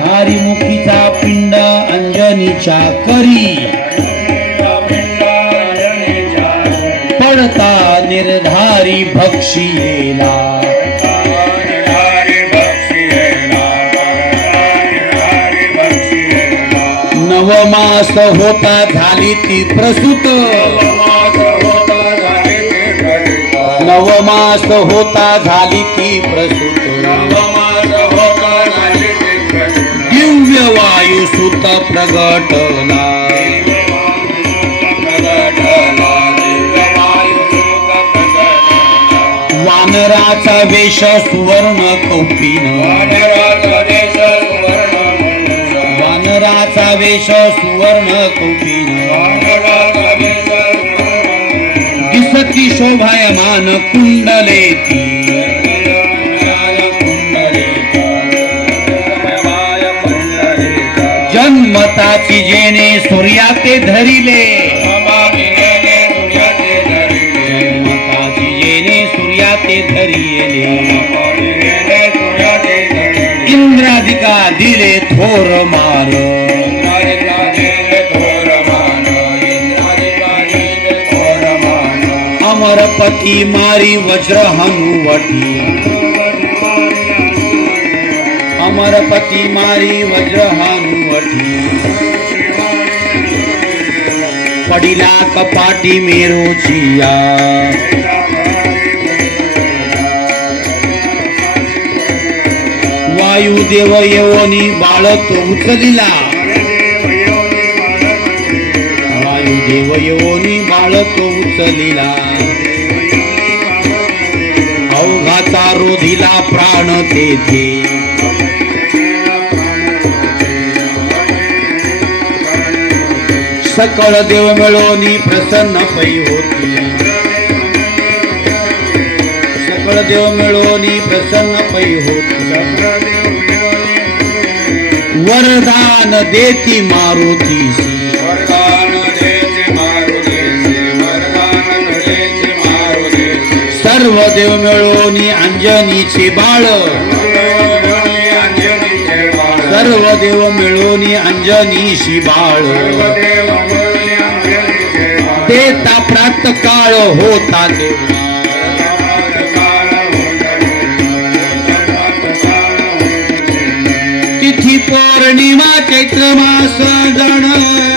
धारीमुखीचा पिंड अंजनीच्या करी पडता निर्धारी भक्षियेला नवमास होता झाली ती प्रसूत नवमास होता झाली ती प्रसूत दिव्य वायू सुत प्रगटला वानराचा वेश सुवर्ण कौपीन वानराचा वेश सुवर्ण कौपीन दिसती शोभायमान कुंडलेती जन्मताची जेने सूर्या ते धरिले जन्मताची जेने सूर्या ते धरिले इंद्रादिका दिले थोर मार अमरपती मारी वज्र हनुवटी अमरपती मारी वज्र हनुवटी पडिला कपाटी मेरोचिया वायुदेव येवनी बाळ तो उचलिला वायुदेव येवनी बाळ तो उचलिला अवघाचा रोधिला प्राण तेथे सकळ देव मिळवणी प्रसन्न पै होती सकळ देव मिळवणी प्रसन्न पै होती वरदान देती मारुतीसी सर्व देव मिळवणी अंजनीचे बाळ सर्व देव मिळवणी अंजनीशी बाळ देता प्रात काळ होता देव तिथी पौर्णिमा चैत्र मास जण